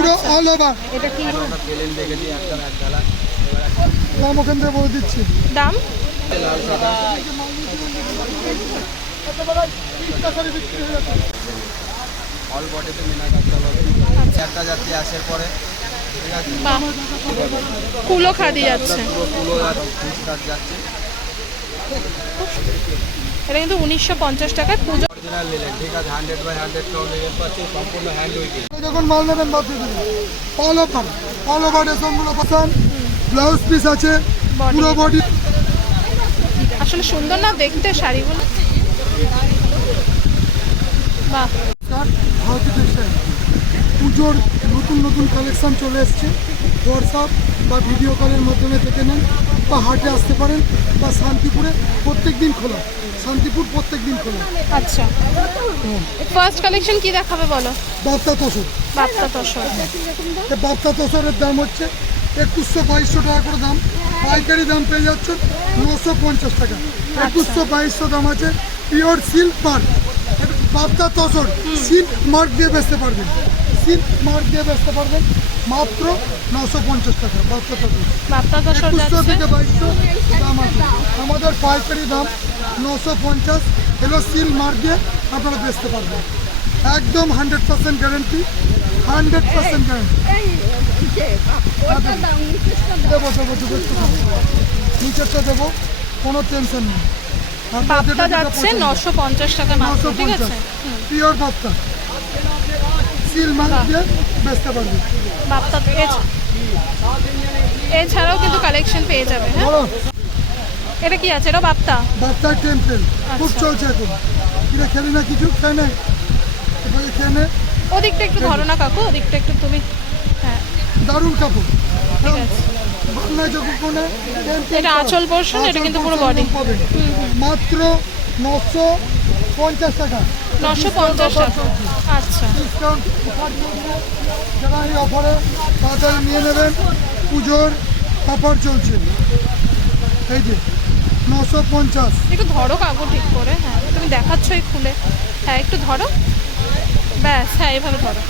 পুরো all over এটা কি দাম ওখান থেকে বলে দিচ্ছি। দাম? অল বডিতে মিনা কাজ একটা যাত্রী আসার পরে কুলো খাদি যাচ্ছে। এটা কিন্তু উনিশশো পঞ্চাশ টাকায় পুজো অরিজিনাল নিলেন ঠিক আছে হান্ড্রেড বাই হান্ড্রেড কাউন্ট নিলেন পাচ্ছেন সম্পূর্ণ হ্যান্ড উইটিং যখন মাল নেবেন বাদ দিয়ে দেবেন অল ওভার অল ওভার রেশমগুলো পাচ্ছেন ব্লাউজ পিস আছে। Body. পুরো বডি আসলে সুন্দর না দেখতে শাড়িগুলো? বাহ। ভারতীয় টেক্সটাইল পুজোর নতুন নতুন কালেকশন চলে এসছে। হোয়াটসঅ্যাপ বা ভিডিও কলের মাধ্যমে দেখে নেন। বা হাটে আসতে পারেন বা শান্তিপুরে প্রত্যেক দিন খোলা। শান্তিপুর প্রত্যেক দিন খোলা। আচ্ছা। ফার্স্ট কালেকশন কি দেখাবে বলো? বাপ্তা তোষর বাপ্তা তসর তোষরের দাম হচ্ছে একুশশো বাইশশো টাকা করে দাম। পাইকারি দাম পেয়ে যাচ্ছে নশো পঞ্চাশ টাকা। একুশশো বাইশশো দাম আছে পিওর সিল্ক মার্ক। বাপ্তা তোষর সিল্ক মার্ক দিয়ে বেচতে পারবেন। সিল্ক মার্ক দিয়ে বেচতে পারবেন। মাত্র নশো পঞ্চাশ টাকা তোষর বাপ্তা একুশশো থেকে বাইশশো দাম আছে। আমাদের পাইকারি দাম নশো পঞ্চাশ এগুলো সিল মার্ক দিয়ে আপনারা বেচতে পারবেন। একদম hundred percent guarantee hundred percent guarantee. দেবো দেবো দেবো দেবো। নিচেরটা দেবো কোনো টেনশন নেই। আপনারা বাপ্তা যাচ্ছে নশো পঞ্চাশ টাকা মাত্র নশো ঠিক আছে? পিওর বাপ্তা বেচতে বাপ্তা এছাড়াও কিন্তু কালেকশন পেয়ে যাবে হ্যাঁ? এটা কি আছে? এটা বাপ্তা বাপ্তার টেম্পেল খুব আচ্ছা। চলছে এখন। কিরে খেলি না কিছু? এবারে ওদিকটা একটু ধরো না কাকু ওদিকটা একটু তুমি। হ্যাঁ। দারুণ কাপড়। ঠিক আছে। এটা আঁচল এটা কিন্তু পুরো। মাত্র নশো পঞ্চাশ টাকা। নশো পঞ্চাশ টাকা। আচ্ছা। ডিসকাউন্ট যারা এই অফারে তাড়াতাড়ি নিয়ে নেবেন পুজোর অফার চলছে। এই যে নশো পঞ্চাশ। একটু ধরো কাকু ঠিক করে হ্যাঁ তুমি দেখাচ্ছই খুলে। হ্যাঁ একটু ধরো। ব্যাস হ্যাঁ এভাবে ধরো।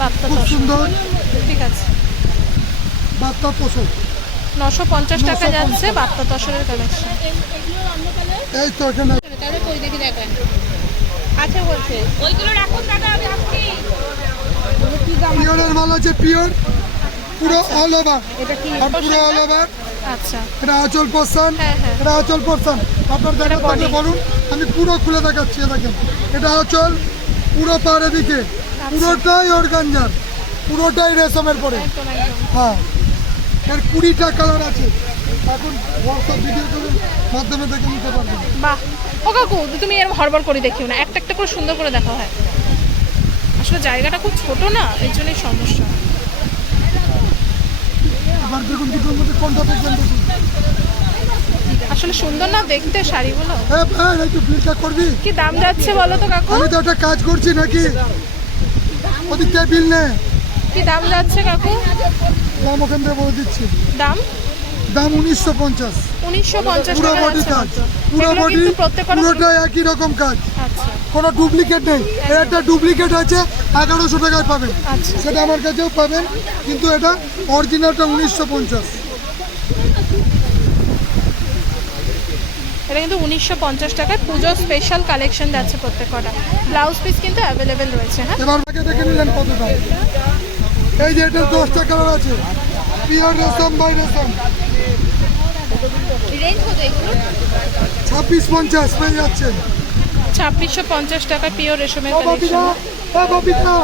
বাপ্তা খুব সুন্দর। ঠিক আছে। বার্তা পোষক নশো পঞ্চাশ টাকা 950 যাচ্ছে বাপ্তা তসরের কালেকশন এই তো এখানে। তাহলে কই দেখি। দেখায় আছে বলছে। ওইগুলো রাখুন দাদা আমি আসছি। পিওরের মাল আছে পিওর পুরো অল ওভার এটা কি? পুরো অল ওভার আচ্ছা। এটা আঁচল পোর্শন হ্যাঁ, হ্যাঁ। এটা আঁচল পোর্শন আপনার দেখা এটা থাকলে বলুন। আমি পুরো খুলে দেখাচ্ছি দেখেন। এটা আঁচল পুরো পাড়ে দিকে। আচ্ছা। পুরোটাই অর্গানজার। পুরোটাই রেশমের পরে। হ্যাঁ। এর কুড়িটা কালার আছে। এখন হোয়াটসঅ্যাপ ভিডিও কলের মাধ্যমে দেখে নিতে পারবেন। বাহ। ও কাকু তুমি এরকম হড়বড় করে দেখিও না। একটা একটা করে সুন্দর করে দেখা হয়। আসলে জায়গাটা খুব ছোট না এই জন্যই সমস্যা। এবার দেখুন দুটোর মধ্যে কোনটা দেখবেন দেখুন। আসলে সুন্দর না দেখতে শাড়িগুলো? হ্যাঁ হ্যাঁ একটু বিলটা করবি? কি দাম যাচ্ছে বলো তো কাকু? আমি তো একটা কাজ করছি নাকি? ওদিকটায় বিল নে। কি দাম যাচ্ছে কাকু? দাম ওখান থেকে বলে দিচ্ছি। দাম? দাম উনিশশো পঞ্চাশ। উনিশশো পঞ্চাশ পুরো বডি কাজ। পুরো বডি কিন্তু একই রকম কাজ। আচ্ছা। কোনো ডুপ্লিকেট নেই। এর একটা ডুপ্লিকেট আছে এগারোশো টাকায় পাবেন। আচ্ছা। সেটা আমার কাছেও পাবেন কিন্তু এটা অরিজিনালটা উনিশশো পঞ্চাশ। এটা কিন্তু উনিশশো পঞ্চাশ টাকায় পুজো স্পেশাল কালেকশন যাচ্ছে প্রত্যেক কটা। ব্লাউজ পিস কিন্তু অ্যাভেলেবেল রয়েছে হ্যাঁ? এবার দেখে নিলেন কত দাম এই যে এটার দশটা কালার আছে। পিওর রেশম বাই ছাব্বিশ পঞ্চাশ পেয়ে যাচ্ছেন। ছাব্বিশশো পঞ্চাশ টাকা পিওর রেশমের ও কালেকশন বাপিদা ও বাপিদা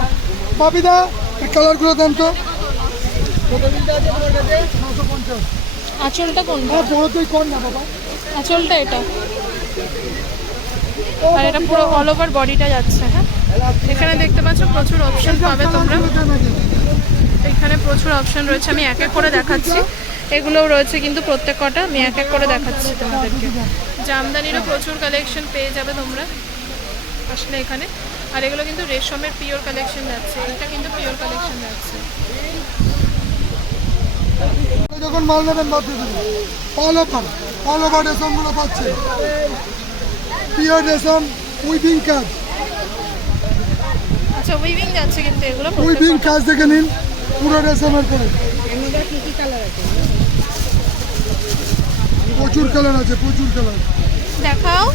বাপিদা এই কালারগুলো দাম তো। আঁচলটা কোন হ্যাঁ বড় তুই কর না বাবা? আঁচলটা এটা। আর এটা পুরো অল ওভার বডিটা যাচ্ছে হ্যাঁ। এখানে দেখতে পাচ্ছ প্রচুর অপশন পাবে তোমরা। এখানে প্রচুর অপশন রয়েছে আমি এক এক করে দেখাচ্ছি। এগুলোও রয়েছে কিন্তু প্রত্যেক কটা আমি এক এক করে দেখাচ্ছি তোমাদেরকে। জামদানিরও প্রচুর কালেকশন পেয়ে যাবে তোমরা আসলে এখানে। আর এগুলো কিন্তু রেশমের পিওর কালেকশন যাচ্ছে এটা কিন্তু পিওর কালেকশন যাচ্ছে। যখন মাল নেবেন বাদ দিয়ে দেবেন। অল ওভার অল ওভার রেশমগুলো পাচ্ছে। পিওর রেশম উইভিং কাজ আচ্ছা উইভিং যাচ্ছে কিন্তু এগুলো উইভিং কাজ দেখে নিন। পুরো রেশমের করে প্রচুর কালার আছে প্রচুর কালার দেখাও।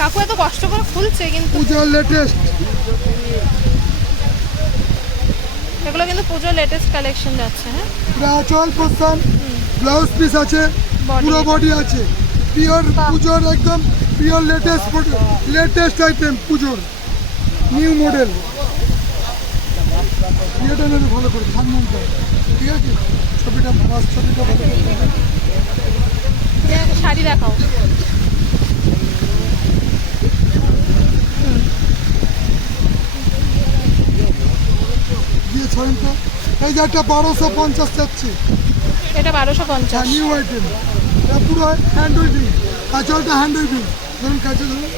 কাকু এত কষ্ট করে খুলছে কিন্তু। পুজোর লেটেস্ট এগুলো কিন্তু পুজোর লেটেস্ট কালেকশন যাচ্ছে হ্যাঁ? আচল পোস্তান ব্লাউজ পিস আছে. পুরো বডি আছে। পিওর পুজোর একদম পিওর লেটেস্ট লেটেস্ট আইটেম পুজোর। নিউ মডেল ইয়েটা নেবে ভালো করে ধানমন্টা ঠিক আছে? ছবিটা ফার্স্ট ছবিটা ভালো। শাড়ি দেখাও। দিয়ে এই যে একটা বারোশো পঞ্চাশ চাচ্ছি। এটা বারোশো পঞ্চাশ। নিউ আইটেম এটা পুরো হ্যান্ড উইভিং কাঁচলটা হ্যান্ড উইভিং ধরুন কাছে ধরুন।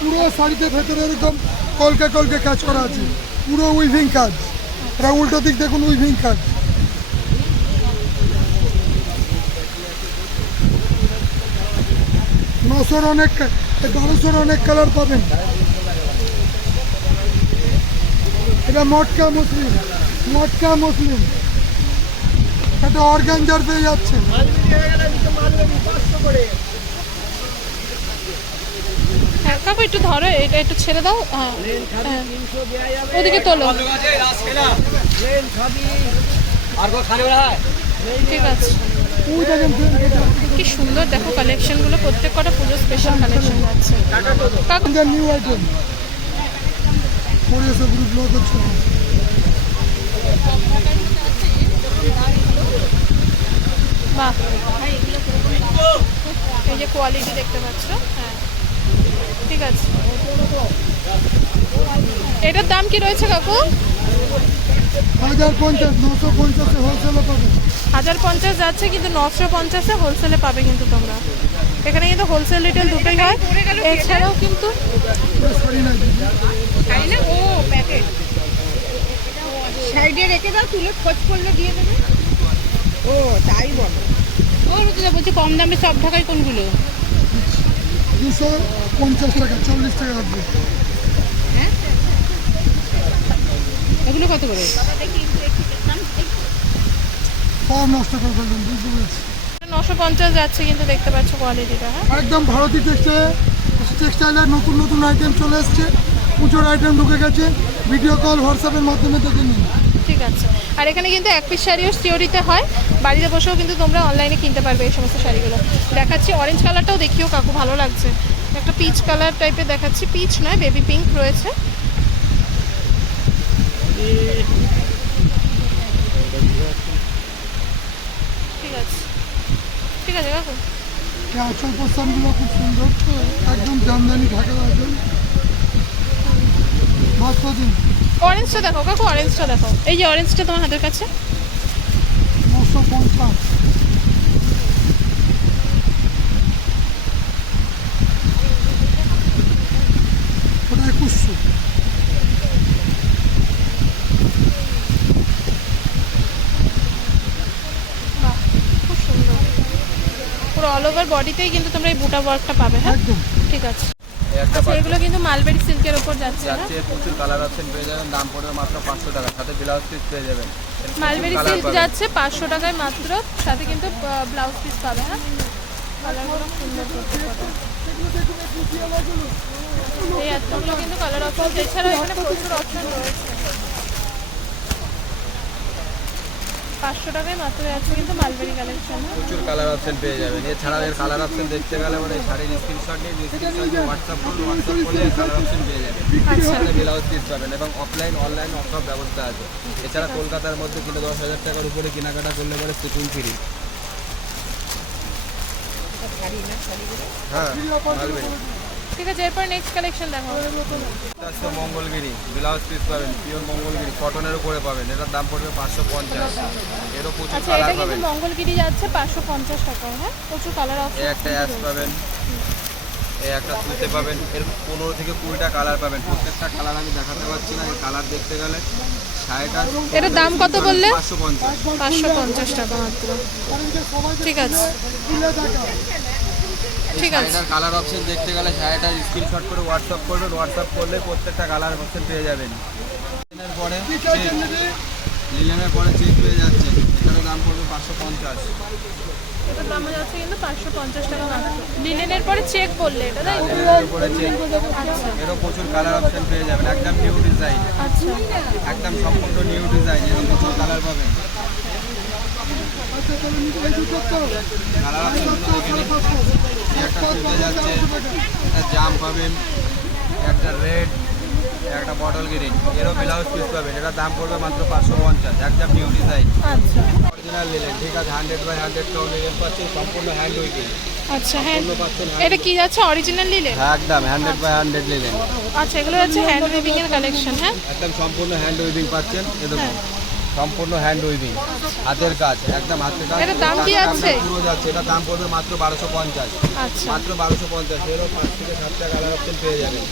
পুরো শাড়িতে ভেতরে এরকম কলকে কলকে কাজ করা আছে। পুরো উইভিং কাজ এটা উল্টো দিক দেখুন উইভিং কাজ নশোর অনেক বারোশোর অনেক কালার পাবেন। এটা মটকা মুসলিম মটকা মুসলিম। এটা অর্গানজার পেয়ে যাচ্ছে হ্যাঁ কাকু একটু ধরো, এটা একটু ছেড়ে দাও। হ্যাঁ। ওদিকে তোলো। ঠিক আছে। কি সুন্দর, দেখো কালেকশনগুলো প্রত্যেক কটা পুজো স্পেশাল কালেকশন কাকু নিউ আইটেম বাহ। এই যে কোয়ালিটি দেখতে পাচ্ছ। হ্যাঁ। ঠিক আছে। এটার দাম কি রয়েছে কাকু? হাজার পঞ্চাশ নশো পঞ্চাশে হোলসেলে পাবেন হাজার পঞ্চাশ যাচ্ছে কিন্তু নশো পঞ্চাশে হোলসেলে পাবে কিন্তু তোমরা। এখানে কিন্তু হোলসেল রিটেল দুটোই হয়। এছাড়াও কিন্তু সাইডে রেখে দাও তুলে খোঁজ করলে দিয়ে দেবে। ও তাই বলো। বলছি কম দামে সব ঢাকায় কোনগুলো? দুশো পঞ্চাশ টাকা চল্লিশ টাকা আসবে এগুলো কত করে? সব নষ্ট করে ফেলবেন বুঝতে পেরেছি। নশো পঞ্চাশ যাচ্ছে কিন্তু দেখতে পাচ্ছ কোয়ালিটিটা হ্যাঁ? একদম ভারতী টেক্সটাইল টেক্সটাইলের নতুন নতুন আইটেম চলে এসছে। পুজোর আইটেম ঢুকে গেছে। ভিডিও কল হোয়াটসঅ্যাপের মাধ্যমে দেখে নিন। ঠিক আছে। আর এখানে কিন্তু এক পিস শাড়িও সিওরিতে হয়। বাড়িতে বসেও কিন্তু তোমরা অনলাইনে কিনতে পারবে এই সমস্ত শাড়িগুলো। দেখাচ্ছি অরেঞ্জ কালারটাও দেখিও কাকু, ভালো লাগছে। একটা পিচ কালার টাইপের দেখাচ্ছি। পিচ নয় বেবি পিঙ্ক রয়েছে। ঠিক আছে। ঠিক আছে খুব সুন্দর। একদম জামদানি দিন। অরেঞ্জটা দেখো কাকু অরেঞ্জটা দেখো। এই যে অরেঞ্জটা তোমার হাতের কাছে। নশো পঞ্চাশ একুশশো পুরো অল ওভার বডিতেই কিন্তু তোমরা এই বুটা ওয়ার্কটা পাবে হ্যাঁ? ঠিক আছে। এগুলো কিন্তু মালবেরি সিল্কের উপর যাচ্ছে যাচ্ছে প্রচুর কালার অপশন পেয়ে যাবেন দাম পড়বে মাত্র পাঁচশো টাকা। সাথে ব্লাউজ পিস পেয়ে যাবেন। মালবেরি সিল্ক যাচ্ছে পাঁচশো টাকায় মাত্র সাথে কিন্তু ব্লাউজ পিস পাবে হ্যাঁ? কালারগুলো সুন্দর এই এতগুলো কিন্তু কালার অপশন এছাড়াও এখানে প্রচুর অপশন রয়েছে। পাঁচশো টাকায় মাত্র আছে কিন্তু মালবেরি কালেকশন প্রচুর কালার অপশন পেয়ে যাবেন। এছাড়াও এর কালার অপশন দেখতে গেলে মানে এই শাড়ির স্ক্রিনশট নিয়ে স্ক্রিনশট হোয়াটসঅ্যাপ করুন হোয়াটসঅ্যাপ করলে কালার অপশন পেয়ে যাবেন। আচ্ছা ব্লাউজ পিস পাবেন এবং অফলাইন অনলাইন সব ব্যবস্থা আছে। এছাড়া কলকাতার মধ্যে কিনে দশ হাজার টাকার উপরে কেনাকাটা করলে পরে শিপিং ফ্রি হ্যাঁ মালবেরি। ঠিক আছে এরপর নেক্সট কালেকশন দেখো চারশো মঙ্গলগিরি ব্লাউজ পিস পাবেন পিওর মঙ্গলগিরি কটনের উপরে পাবেন এটার দাম পড়বে পাঁচশো পঞ্চাশ। এরও প্রচুর আচ্ছা এটা কালার কিন্তু পাবেন। মঙ্গলগিরি যাচ্ছে পাঁচশো পঞ্চাশ টাকায় হ্যাঁ? প্রচুর কালার এই একটা অ্যাশ পাবেন এই একটা তুলতে পাবেন এর পনেরো থেকে কুড়িটা কালার পাবেন। প্রত্যেকটা কালার আমি দেখাতে পারছি না কালার দেখতে গেলে শাড়িটা এটার দাম কত বললে? পাঁচশো পঞ্চাশ। পাঁচশো পঞ্চাশ টাকা মাত্র। ঠিক আছে। ঠিক আছে। শাড়িটার কালার অপশন দেখতে গেলে শাড়িটার স্ক্রিনশট করে হোয়াটসঅ্যাপ করবেন। হোয়াটসঅ্যাপ করলে প্রত্যেকটা কালার অপশন পেয়ে যাবেন। লিলেনের পরে লিলেনের পরে চেক পেয়ে যাচ্ছেন এটার দাম পড়বে পাঁচশো পঞ্চাশ। এটার দাম যাচ্ছে কিন্তু পাঁচশো পঞ্চাশ টাকা মাত্র লিলেনের পরে চেক করলে এটা তাই? এরও প্রচুর কালার অপশন পেয়ে যাবেন। একদম নিউ ডিজাইন আচ্ছা। একদম সম্পূর্ণ নিউ ডিজাইন এরও প্রচুর কালার পাবেন। কালার এই একটা চুলতে যাচ্ছে একটা জাম পাবেন একটা রেড একটা বটল গ্রিন এরও ব্লাউজ পিস পাবেন এটার দাম পড়বে মাত্র পাঁচশো পঞ্চাশ একদম নিউ ডিজাইন অরিজিনাল নিলেন ঠিক আছে হান্ড্রেড বাই হান্ড্রেড কাউন্ট নিলেন পাচ্ছেন সম্পূর্ণ হ্যান্ড উইকিং আচ্ছা হ্যাঁ এটা কি যাচ্ছে অরিজিনাল হ্যাঁ একদম হান্ড্রেড বাই হান্ড্রেড নিলেন আচ্ছা এগুলো হচ্ছে হ্যান্ড উইভিং এর কালেকশন হ্যাঁ? একদম সম্পূর্ণ হ্যান্ড উইভিং পাচ্ছেন এ দেখুন। সম্পূর্ণ হ্যান্ড উইভিং হাতের কাজ একদম হাতের কাজ। এটার দাম কি আছে? পুরো যাচ্ছে এটার দাম পড়বে মাত্র বারোশো পঞ্চাশ। আচ্ছা। মাত্র বারোশো পঞ্চাশ এরও পাঁচ থেকে সাতটা কালার অপশন পেয়ে যাবেন।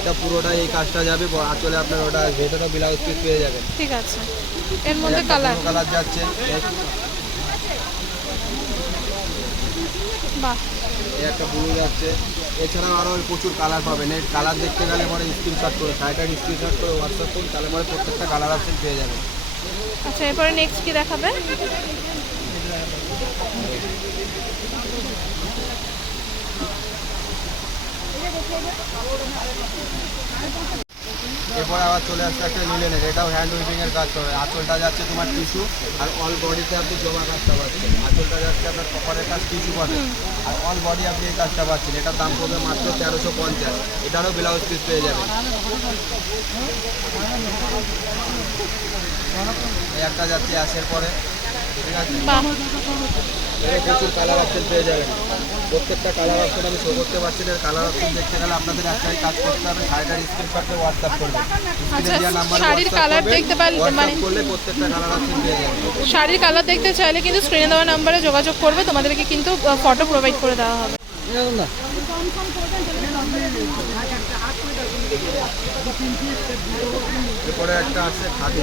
এটা পুরোটাই এই কাজটা যাবে আচলে আপনার ওটা ভেতরটা ব্লাউজ পিস পেয়ে যাবেন। ঠিক আছে। এর মধ্যে কালার কালার যাচ্ছে। বাহ। এই একটা ব্লু যাচ্ছে। এছাড়াও আরও প্রচুর কালার পাবেন। এই কালার দেখতে গেলে পরে স্ক্রিনশট করে শাড়িটার স্ক্রিনশট করে হোয়াটসঅ্যাপ করুন তাহলে পরে প্রত্যেকটা কালার অপশন পেয়ে যাবেন। আচ্ছা এরপরে নেক্সট কি দেখাবে? এরপর আবার চলে আসছে একটা লিলেনের এটাও হ্যান্ড উইপিং এর কাজ করে। আঁচলটা যাচ্ছে তোমার টিস্যু আর অল বডিতে আপনি জমা কাজটা পাচ্ছেন। আঁচলটা যাচ্ছে আপনার কপারের কাজ টিস্যু পাবেন আর অল বডি আপনি এই কাজটা পাচ্ছেন। এটার দাম পড়বে মাত্র তেরোশো পঞ্চাশ। এটারও ব্লাউজ পিস পেয়ে যাবেন। এই একটা যাচ্ছে আসের পরে ঠিক আছে প্রচুর কালার অপশন পেয়ে যাবেন। প্রত্যেকটা কালার অপশন আমি শো করতে পারছি না। কালার অপশন দেখতে গেলে আপনাদের একটাই কাজ করতে হবে শাড়িটার স্ক্রিনশট করে হোয়াটসঅ্যাপ করবেন। আচ্ছা, নাম্বারে শাড়ির colour দেখতে পারলে মানে- মানে করলে প্রত্যেকটা কালার অপশন পেয়ে যাবেন। শাড়ির কালার দেখতে চাইলে কিন্তু স্ক্রিনে দেওয়া নাম্বারে যোগাযোগ করবে। তোমাদেরকে কিন্তু ফটো প্রোভাইড করে দেওয়া হবে। এরপরে একটা আছে খাদি।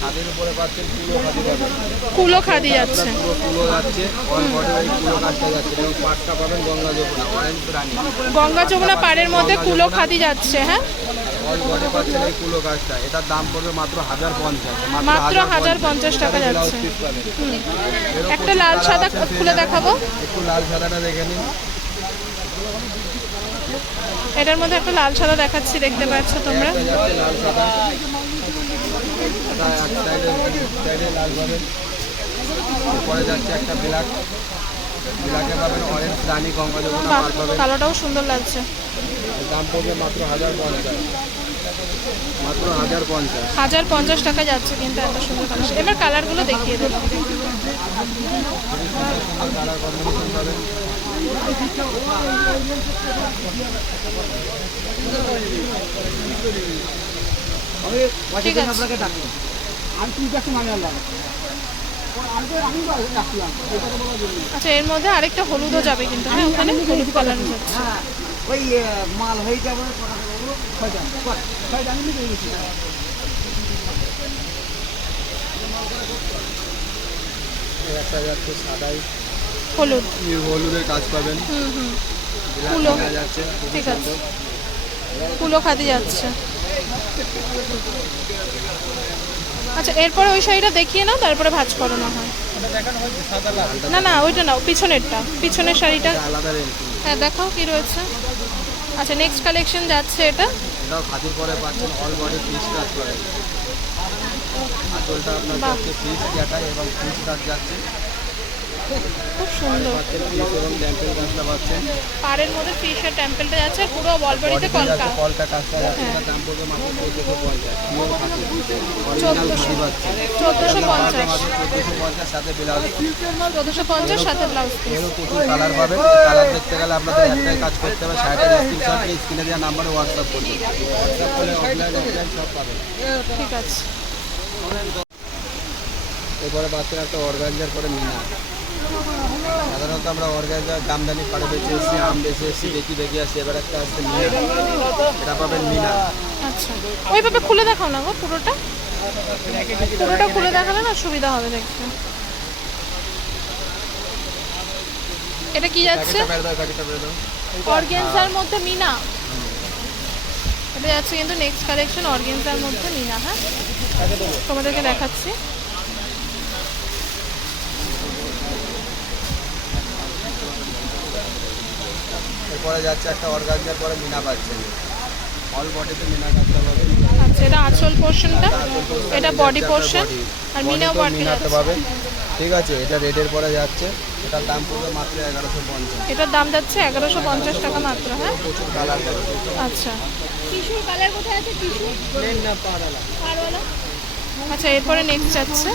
খাদির উপরে পাচ্ছেন কুলো খাদি পাবেন কুলো খাদি যাচ্ছে পুরো কুলো যাচ্ছে অল বডি ওই কুলো কাজটা যাচ্ছে। এবং পাটটা পাবেন গঙ্গা যমুনা অরেঞ্জ রানি গঙ্গা যমুনা পাড়ের মধ্যে কুলো খাদি যাচ্ছে হ্যাঁ? অল বডি পাচ্ছেন এই কুলো কাজটা এটার দাম পড়বে মাত্র হাজার পঞ্চাশ। মাত্র হাজার পঞ্চাশ। টাকা যাচ্ছে। একটা লাল সাদা খুলে দেখাবো। একটু লাল সাদাটা দেখে নিন। এটার মধ্যে একটা লাল সাদা দেখাচ্ছি, দেখতে পাচ্ছ তোমরা? কালোটাও সুন্দর লাগছে। দাম পড়বে মাত্র হাজার পঞ্চাশ মাত্র হাজার পঞ্চাশ হাজার পঞ্চাশ টাকা যাচ্ছে কিন্তু এত সুন্দর কালার। এবার কালারগুলো দেখিয়ে দেবো। ঠিক আছে। আচ্ছা এর মধ্যে আরেকটা হলুদও যাবে কিন্তু হ্যাঁ ওখানে? হলুদ কালার যাচ্ছে ওই মাল হয়ে যাবে একটা যাচ্ছে সাদাই। হলুদ। হলুদের কাজ পাবেন। হুম হুম। কুলো। ঠিক আছে। কুলো খাদি যাচ্ছে। আচ্ছা এরপরে ওই শাড়িটা দেখিয়ে নাও তারপরে ভাজ করো না হয়। না না ওইটা নাও পিছনেরটা পিছনের শাড়িটা। হ্যাঁ দেখাও কি রয়েছে। আচ্ছা নেক্সট কালেকশন যাচ্ছে এটা। এটাও খাদির পরে পাচ্ছেন অল বডি ফিস কাজ করে। আঁচলটা আপনার বাহ। ফিস ক্যাটাই এবং ফিস কাজ যাচ্ছে। খুব সুন্দর। পাড়ের মধ্যে ফিশের টেম্পলটা যাচ্ছে আর পুরো বলবাড়িতে বডিতে কলকা। যাচ্ছে কাজটা যাচ্ছে দাম পড়বে মাত্র সাথে ব্লাউজ চোদ্দোশো। পঞ্চাশ। সাথে ব্লাউজ এরও প্রচুর কালার পাবেন কালার দেখতে গেলে আপনাদের একটাই কাজ করতে হবে শার্টের স্ক্রিনশট নিয়ে স্ক্রিনে দেওয়া নাম্বারে হোয়াটসঅ্যাপ করলে সব পাবেন ঠিক আছে। এরপরে বাচ্চারা একটা অর্গানজার করে মিনা সাধারণত আমরা অর্গানজার জামদানি পাড়ে বেঁচে এসেছি আম বেঁচে এসেছি দেখি দেখি আসছি এবার একটা আসছে মিনা। এটা পাবেন মিনা। আচ্ছা ওইভাবে খুলে দেখাও না গো পুরোটা? পুরোটা খুলে দেখালে না সুবিধা হবে দেখতে। এটা কি যাচ্ছে? অর্গেনজার মধ্যে মিনা। এটা যাচ্ছে কিন্তু নেক্সট কালেকশন অর্গেনজার মধ্যে মিনা হ্যাঁ? তোমাদেরকে দেখাচ্ছি। এরপরে যাচ্ছে একটা অর্গানজার পরে মিনা পাচ্ছেন অল বডিতে মিনা কাটতে পাবে আচ্ছা এটা আঁচল পোরশনটা এটা বডি পোর্শন আর মিনা বডি পাবে। ঠিক আছে এটা রেটের পরে যাচ্ছে। এটার দাম পড়বে মাত্র এগারোশো পঞ্চাশ। এটার দাম যাচ্ছে এগারোশো পঞ্চাশ টাকা মাত্র হ্যাঁ? প্রচুর কালার আচ্ছা। টিস্যুর কালার কোথায় আছে? টিস্যু? পারওয়ালা আচ্ছা এরপরে নেক্সট যাচ্ছে।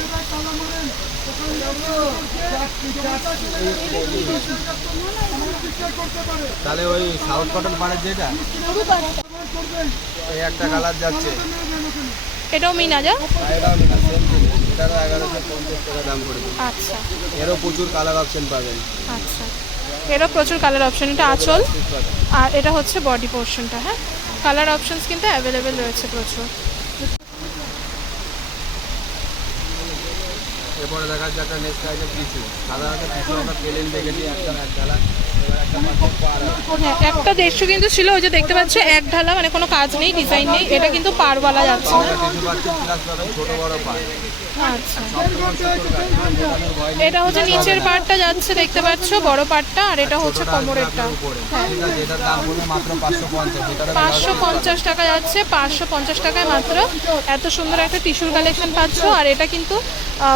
তাহলে ওই সাউথ কটন পাড়ের যেটা এই একটা কালার যাচ্ছে। এটাও মিনা যা? এটাও মিনা সেম জিনিস। এটারও এগারোশো পঞ্চাশ টাকা দাম পড়বে। আচ্ছা। এরও প্রচুর কালার অপশন পাবেন। আচ্ছা। এরও প্রচুর কালার অপশন এটা আঁচল। আর এটা হচ্ছে বডি পোর্শনটা হ্যাঁ? কালার অপশনস কিন্তু অ্যাভেলেবেল রয়েছে প্রচুর। এরপরে দেখা যাচ্ছে একটা নেক্সট আইটেম কিছু। সাধারণত কিছু আমরা প্লেন দেখেছি একটা এক একটা দেড়শো কিন্তু ছিল, ওই যে দেখতে পাচ্ছ, এক ঢালা মানে কোনো কাজ নেই ডিজাইন নেই, এটা কিন্তু পারওয়ালা যাচ্ছে। আচ্ছা। এটা হচ্ছে নিচের পার্টটা যাচ্ছে, দেখতে পাচ্ছ, বড় পার্টটা আর এটা হচ্ছে কোমরেরটা। পাঁচশো পঞ্চাশ টাকা যাচ্ছে, পাঁচশো পঞ্চাশ টাকায় মাত্র। এত সুন্দর একটা টিস্যুর কালেকশন পাচ্ছ, আর এটা কিন্তু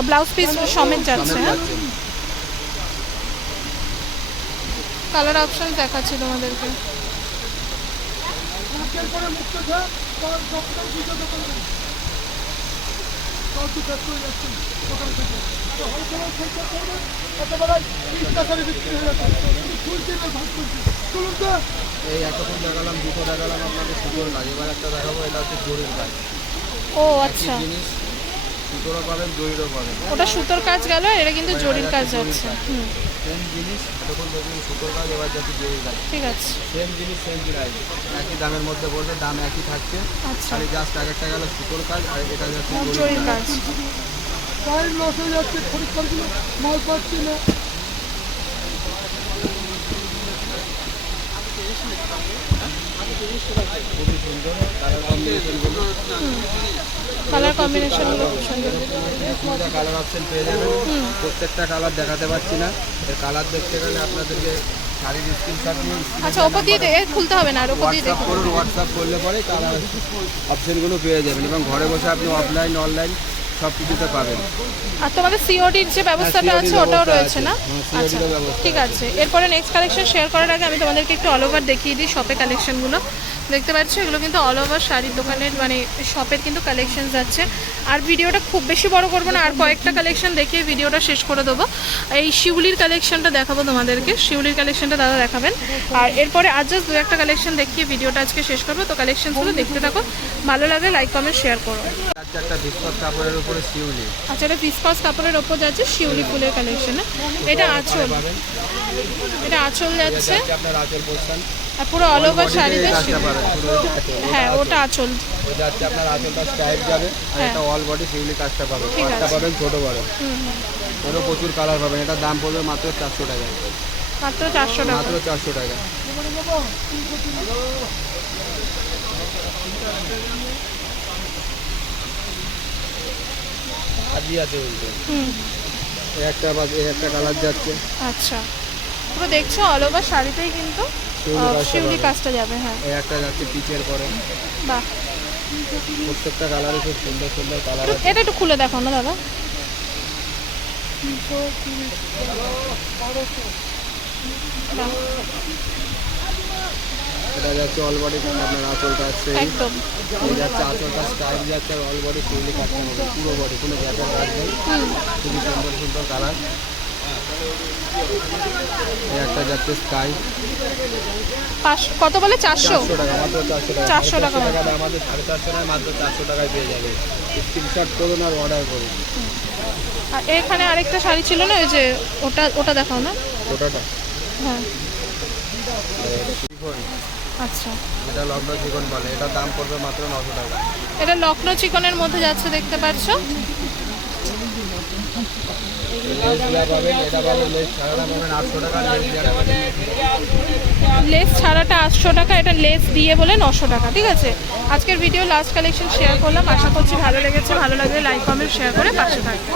ব্লাউজ পিস সমেত যাচ্ছে হ্যাঁ? কালার অপশন দেখাচ্ছি তোমাদেরকে। এই এতক্ষণ দেখালাম দুটো দেখালাম আপনাকে সুতোর কাজ এবার একটা দেখাবো এটা হচ্ছে জরির কাজ। ও আচ্ছা। জিনিস সুতোরও পাবেন জরিরও পাবেন। ওটা সুতোর কাজ গেল এটা কিন্তু জরির কাজ যাচ্ছে হুম। সেম জিনিস এতক্ষণ দেখবেন সুতোর কাজ এবার যাচ্ছে জরির কাজ ঠিক আছে। সেম জিনিস সেম প্রাইস একই দামের মধ্যে পড়বে দাম একই থাকছে। আচ্ছা। খালি জাস্ট আগেরটা গেল সুতোর কাজ আর এটা যাচ্ছে জরির কাজ। টাইম লস হয়ে যাচ্ছে খরিদ্দারগুলো মাল পাচ্ছি না। খুবই সুন্দর। কালার কম্বিনেশনগুলো খুব সুন্দর। কালার অপশন পেয়ে যাবেন। প্রত্যেকটা কালার দেখাতে পারছি না। এর কালার দেখতে গেলে আপনাদেরকে শাড়ির স্ক্রিনশট নিয়ে আচ্ছা ওপর দিয়ে খুলতে হবে না আর ওপর দিয়ে দেখুন। করুন হোয়াটসঅ্যাপ করলে পরে কালার অপশনগুলো পেয়ে যাবেন। এবং ঘরে বসে আপনি অফলাইন অনলাইন সব কিছুতে পাবেন। আর তোমাদের সিওডির যে ব্যবস্থাটা আছে ওটাও রয়েছে না? র আচ্ছা ঠিক আছে। এরপরে নেক্সট কালেকশন শেয়ার করার আগে আমি তোমাদেরকে একটু অল ওভার দেখিয়ে দিই শপে কালেকশনগুলো দেখতে পাচ্ছ এগুলো কিন্তু অল ওভার শাড়ির দোকানের মানে শপের কিন্তু কালেকশন যাচ্ছে আর ভিডিওটা খুব বেশি বড় করব না আর কয়েকটা কালেকশন দেখিয়ে ভিডিওটা শেষ করে দেবো। এই শিউলির কালেকশনটা দেখাবো তোমাদেরকে। শিউলির কালেকশনটা দাদা দেখাবেন। আর এরপরে আজ জাস্ট দু একটা কালেকশন দেখিয়ে ভিডিওটা আজকে শেষ করব। তো কালেকশনগুলো দেখতে থাকো। ভালো লাগে লাইক কমেন্ট শেয়ার করো। আচ্ছা এটা কাপড়ের ওপর যাচ্ছে শিউলি ফুলের কালেকশন এটা আঁচল। এটা আঁচল যাচ্ছে। আর পুরো অল ওভার শাড়িতে হ্যাঁ ওটা আঁচল। যাচ্ছে আপনার আঁচলটা স্টাইপ যাবে। আর। এটা অল বডি শিউলি কাজটা পাবেন কাজটা। পাবেন ছোট বড়। এরও প্রচুর কালার পাবেন। এটার দাম পড়বে মাত্র চারশো টাকা। মাত্র চারশো টাকা। মাত্র চারশো টাকা। আজই আছে হুম। এই একটা বা এই একটা কালার যাচ্ছে। আচ্ছা। পুরো দেখছ অল ওভার শাড়িতেই কিন্তু শিউলি কাজটা কাজটা যাবে হ্যাঁ। এই একটা যাচ্ছে পিচের পরে। বাহ। প্রত্যেকটা কালারে খুব সুন্দর সুন্দর কালার এটা একটু খুলে দেখো না দাদা। এটা যাচ্ছে অল বডি আপনার আঁচলটা আসছে একদম। এই যাচ্ছে আঁচলটা স্টাইল যাচ্ছে অল বডি কাজটা পুরো বডি কোনো গ্যাপের কাজ নেই। খুবই সুন্দর সুন্দর কালার একটা যাচ্ছে স্কাই। পাঁচশো কত বলে? চারশো? চারশো টাকা মাত্র চারশো টাকা। 400 টাকা টাকা দাম আমাদের সাড়ে চারশো টাকা মাত্র চারশো টাকায় পেয়ে যাবে। স্ক্রিনশট করুন আর অর্ডার করুন। আর এখানে আরেকটা শাড়ি ছিল না ওই যে ওটা ওটা দেখাও না? ওটাটা? হ্যাঁ। আচ্ছা। এটা লগ্ন চিকন বলে। এটার দাম পড়বে মাত্র নশো টাকা। এটা লখনৌ চিকনের মধ্যে যাচ্ছে দেখতে পাচ্ছ লেস দেওয়া পাবেন এটা পাবেন লেস ছাড়াটা পাবেন আটশো টাকা লেস দেওয়া পাবেন লেস ছাড়াটা আটশো টাকা, এটা লেস দিয়ে বলে নশো টাকা, ঠিক আছে? আজকের ভিডিও লাস্ট কালেকশন শেয়ার করলাম, আশা করছি ভালো লেগেছে, ভালো লাগলে লাইক কমেন্ট শেয়ার করে পাশে থাকবে